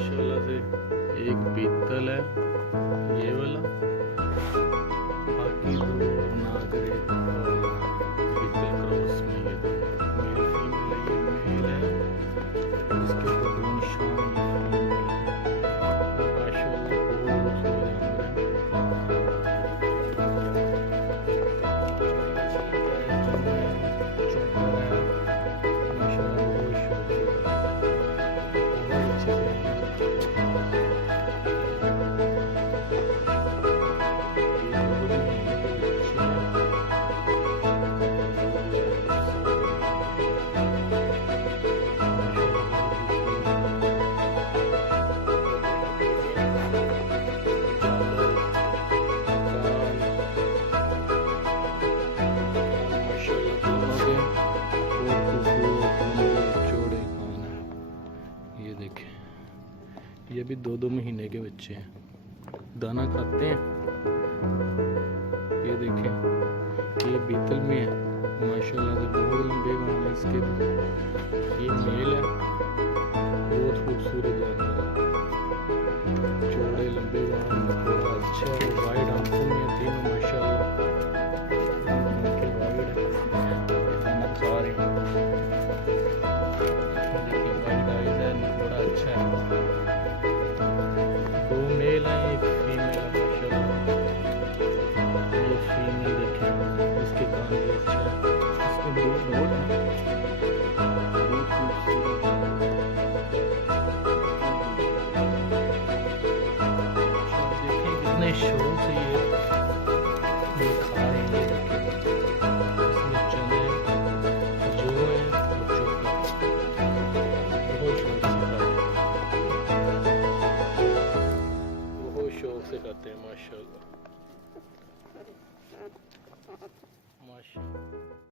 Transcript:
माशाल्लाह से एक बीतल है ये वाला, बाकी दो नागरे और बीतल क्रॉस में ये दो मेल फीमेल है, ये मेल है, इसके ऊपर दो निशान ये फीमेल है। माशाल्लाह बहुत खूबसूरत ये भी 2-2 महीने के बच्चे हैं, दाना खाते हैं। ये देखें ये बीतल में है, माशाल्लाह से बहुत लंबे कान है इसके भी। ये मेल है, बहुत खूबसूरत जानवर है, चौड़े लंबे कान, थोड़ा अच्छा है, वाइड आंखों में है तीनों माशाल्लाह, उनके वाइड है, दाना खा रहे हैं। देखिए वाइड आइज है, थोड़ा अच्छा है। दो मेल है एक फीमेल है माशाल्लाह। ये फीमेल देखें, इसके कान भी अच्छा है, इसके दो नोट हैं, बहुत खूबसूरत है। देखें कितने शौक से ये खा रहे हैं। ये देखें इसमें चने जो है वो चुप बहुत शौक से खाते हैं, बहुत शौक से खाते हैं माशाल्लाह माशाल्लाह।